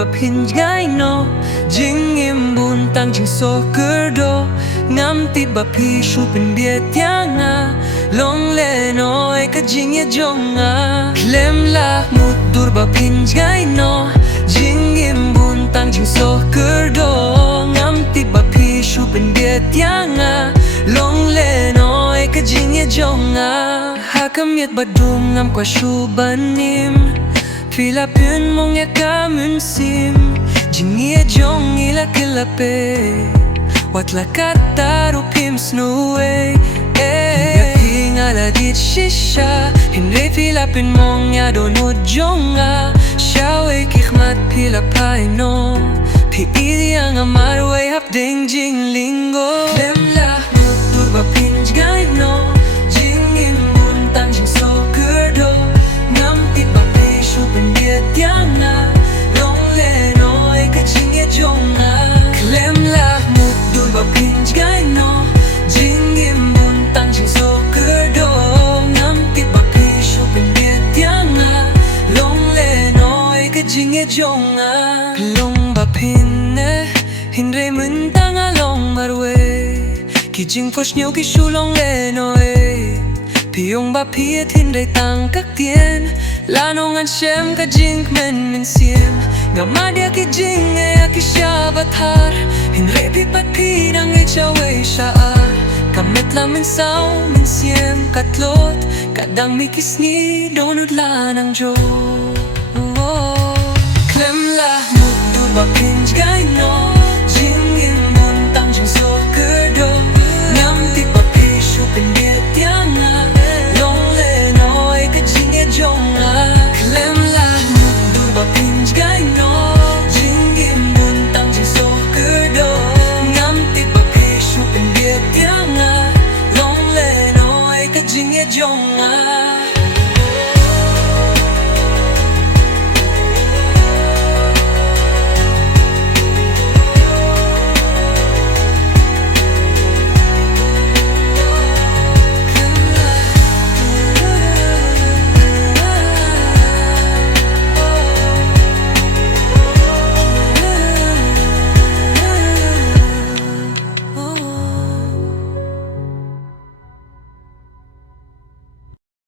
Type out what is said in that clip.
bập hình gai no jing im bun tang jing so kurdo ngam ti bập hi shu pin bia tianga long le no e ka jing ye jonga lem la mut dur bập hình gai no jing im bun tang jing so kurdo ngam ti bập hi shu pin bia tianga long le no e ka jing ye jonga hakam yet badum ngam kwa shu banim Philippine mong ya kamun sim Jingia jong ila kilape Wat la kataru pim snuwe Yapi ngala dit shisha Hinre Philippine mong ya donut jonga Shawe kikhmat pilapay no Pi ili ang amarway hap ding jing lingo Lemla nutur ba pinj gay no Jingin buntang jing so kurdo Ngam tit ba Shupin bia tianga long le no e ka jing ye jonga klem la mut dur ba pinj gai no jing im bun tang jing so kurdo ngam tit ba pi shupin bia tianga long le no e ka jing ye jonga long ba pin ne hinre mun tanga long marwe ki jing fosh nhiều ki shu long le no e Piong ba pia thiên đầy tăng các tiền La nong an shem ka jing men min siem Ngama dia ki jing e ki sha bathar Hin re pi pat pi dang e chawe shaar Kamet la min sao min siem katlot Kadang mi kisni donut la nang jo Klem la mut dur ba pinj gai